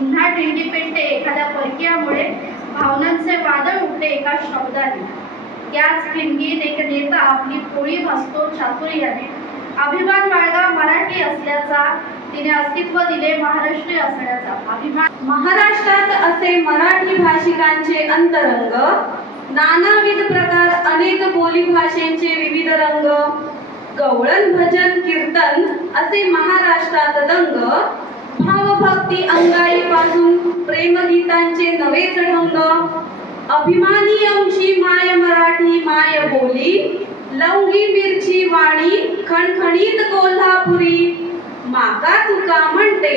पुन्हा ठिणगी पेटते एखाद्या परकीयामुळे, भावनांचे वादळ उठते एका शब्दाने. त्याच ठिणगीत एक नेता आपली पोळी भासतो चातुर्याने. अभिमान बाळगा मराठी असल्याचा, तिने अस्तित्व दिले महाराष्ट्रीय असण्याचा. अभिमान. महाराष्ट्रात असे मराठी भाषिकांचे अंतरंग, नानाविध प्रकार अनेक बोली भाषेंचे विविध रंग. गवळण भजन कीर्तन असे महाराष्ट्रात दंग, भावभक्ती अंगाईपासून प्रेमगीतांचे नवेच ढंग. अभिमानी अंशी माय मराठी माय बोली, लवंगी मिरची वाणी खणखणीत कोल्हापुरी. माका तुका म्हणते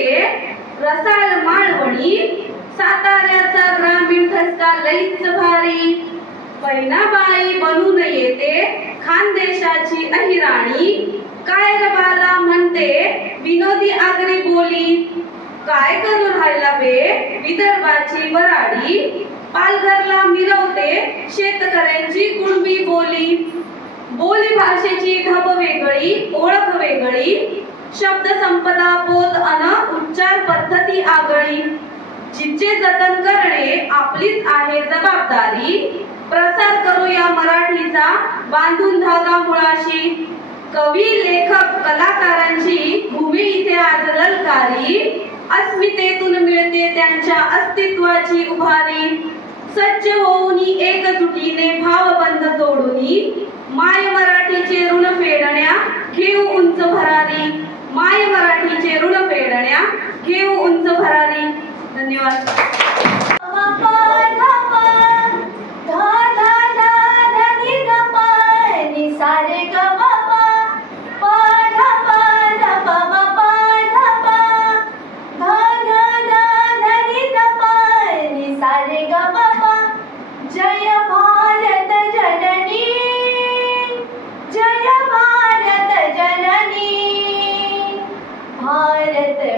रसाळ माळवणी, साताऱ्याचा ग्रामीण ठसका लईच भारी. बहिणाबाई बनून येते खानदेशाची अहिराणी, कायरबाला म्हणते विनोदी आगरी बोली. काय करू राहिला बे विदर्भाची वराडी, पालघरला मिरवते शेतकऱ्यांची कुणबी बोली. बोली भाषेची ढब वेगळी ओळख वेगळी, शब्द संपदा बोध अन उच्चार पद्धती आगळी. जिचे जतन करणे आपलीच आहे जबाबदारी, प्रसार करूया मराठीचा बांधून धागा मुळाशी. कवी लेखक कलाकारांची भूमी इथे आज ललकारी, अस्मितेतून मिळते त्यांच्या अस्तित्वाची उभारी. सज्ज होऊन एकजुटीने भावबंध जोडूनी, माय मराठीचे ऋण फेडण्या घेऊ उंच भरारी. माय मराठीचे ऋण फेडण्या घेऊ उंच भरारी. धन्यवाद.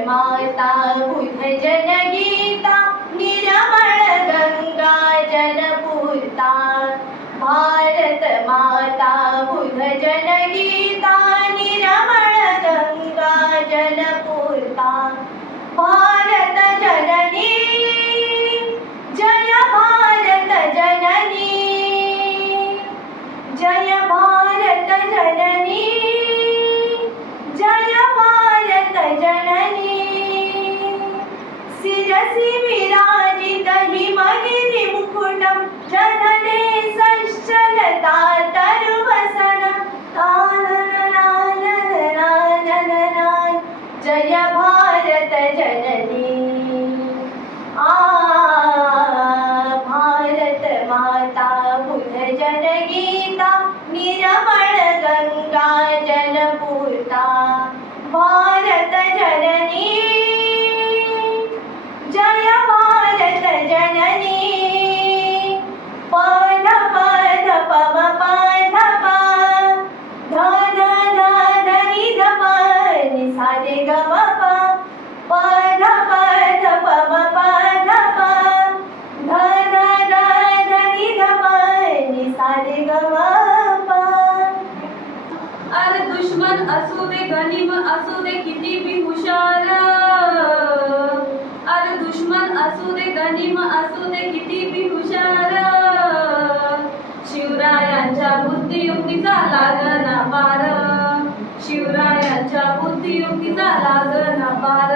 माता बुध जनगीता, निर्मळ गंगा जलपूरता. भारत माता बुध जनगीता, निर्मळ गंगा जलपूरता. भारत जननी जय भारत जननी, जय भारत जननी, जय भारत जननी. शिरसि विराजित हिमगिरि मुकुटं, जनने सश्चलता तरुवसनं. जय भारत जननी. भारत माता बुध जनगीता, निर्मळ गंगा जलपूरता. भारत जननी जय भारत जननी. पद पद पम पद प, ध ध ध ध नि ध प नि सा रे ग म प. पद पद पम पद प, ध ध ध ध नि ध प नि सा रे ग म प. अरे दुश्मन असू दे गनिम असू दे किती बी हुशार, अरे दुश्मन असू दे गनिम असू दे किती बी हुशार. शिवरायांच्या बुद्धियुक्तीचा लागना पार, शिवरायांच्या बुद्धियुक्तीचा लागना पार,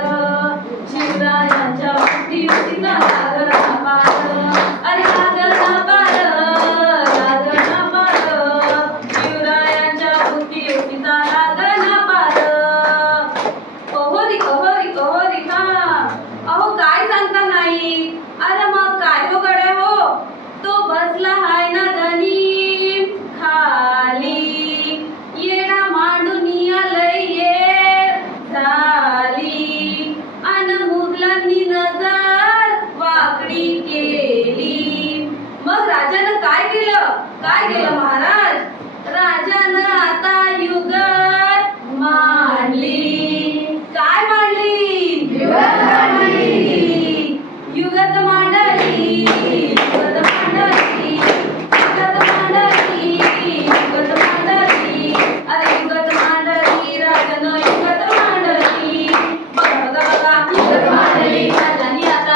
शिवरायांच्या बुद्धियुक्तीचा लागना पार. अरे लागना पार, लागना पार, शिवरायांच्या बुद्धियुक्तीचा लागना पार. ओहोरी ओहोरी ओहोरी हा. अहो काय सांगता नाही. अरे मग काय हो गड्या हो, तो बसला हाय ना गणी खाली, येडा मांडून लय ये झाली, अन मुघलांनी नजर वाकडी केली. मग राजानं काय केलं, काय केलं महाराज. राजानं आता युगत मांडली. काय मांडली, युगत मांडली. युगत मांडली, युगत मांडली, युगत मांडली, युगत मांडली. अरे युगत मांडली, राजानं युगत मांडली. बघा बघा बघा युगत मांडली. राजाने आता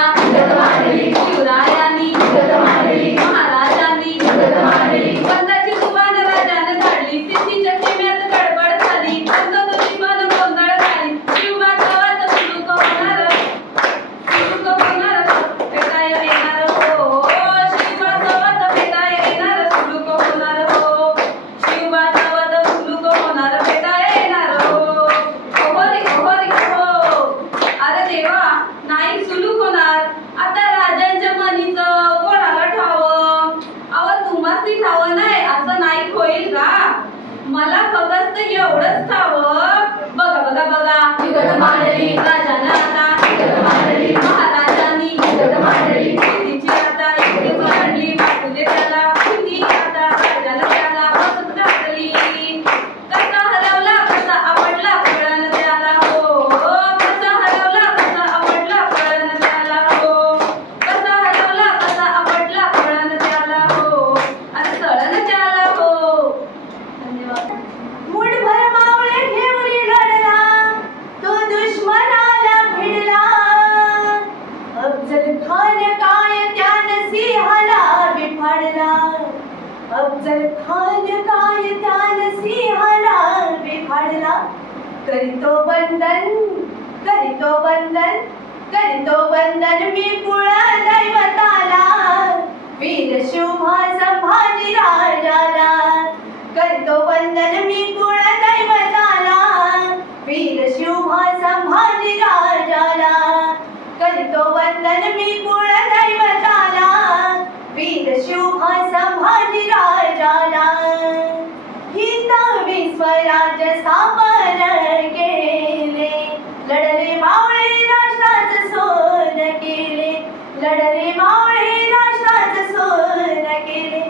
नाही सुलूक होणार. आता राजांच्या मनीचं कोणाला ठावं? अव तुम्हासनी ठावं नाही असं नाही होईल का? मला फक्त एवढंच ठावं. बघा बघा बघा विगत मांडली राजानं आता विगत मांडली महाराजांनी विगत मांडली तिची आता इतकी मांडली बापूने त्याला किती आता राजाला त्याला बसत घातली. कसा हरवला कसा आवडला कळण त्याला हो. कसा हरवला कसा आवडला कळण त्याला हो. कसा हरवला कसा आवडला कळण त्याला हो. आणि कळण त्याला हो. धन्यवाद. मुठभर मावळे घेऊन लढला तो दुश्मनाला भिडला. अफजल खान काय त्यानं सिंहाला बिफाडला. अफजल खान काय त्यानं सिंहाला बिफाडला. करीतो बंधन करीतो बंधन करीतो बंधन मी कुळ दैवताला. वीर शोभा संभाजी राजाला. करतो वंदन मी कुळ दैवताला. वीर शोभा संभाजी राजाला. करतो वंदन मी कुळ दैवताला. वीर शोभा संभाजी राजाला. हिंदवी स्वराज स्थापन केले. लढले मावळे राष्ट्राचं सोन केले. लढले मावळे राष्ट्राचं सोन केले.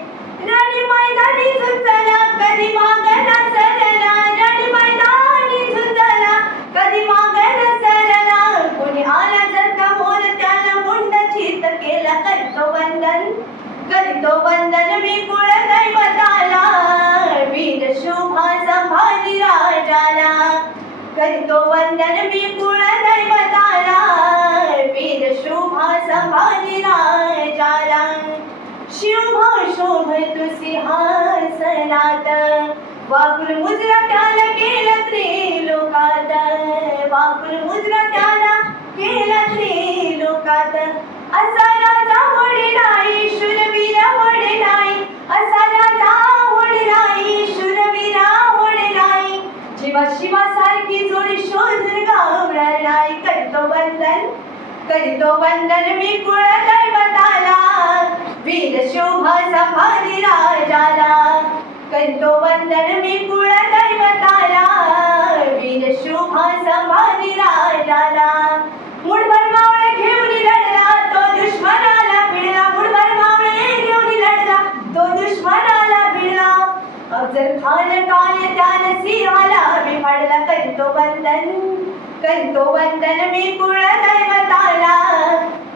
रणि मैदानी झुंजला कधी मागला सरला. रणि मैदानी झुंजला कधी मागला सरला. कोणी आला जर का मोर त्याला मुंड चित केला. करतो वंदन मी कुळ दैवताला. वीर शोभा संभाजी राजाला. करतो वंदन मी कुळ दैवताला. वीर शोभा संभाजी राजाला. शोभा शोभतो सिंहासनात. वाकुल मुजरा त्याला केला त्रिलोकात. वाकुल मुजरा त्याला केला त्रिलोकात. असा राजा वडे नाही शूरवीर वडे नाही. असा राजा वडे नाही शूरवीर वडे नाही. जीवा शिवा सारखी जोडी शोधून गावणार नाही. करतो वंदन मी कुळ दैवताला. वीर शोभा संभाजी राजाला. करतो वंदन मी कुळ दैवताला. वीर शोभा संभाजी राजाला. मुठभर मावळे घेऊन लढला तो दुश्मनाला भिडला. मुठभर मावळे घेऊन लढला तो दुश्मनाला भिडला. अफजल खान काय त्यानं सिंहाला बिफाडला. करतो वंदन मी कुळ दैवताला.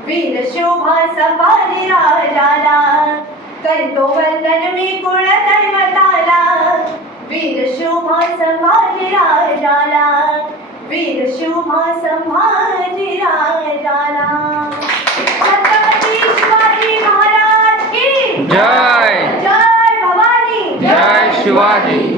वीर शोभा संभाजी राजाला. करतो वंदन मी कुळ दैवताला. वीर शोभा संभाजी राजाला. वीर शोभा संभाजी राजाला. छत्रपती शिवाजी महाराज की जय जय भवानी जय शिवाजी.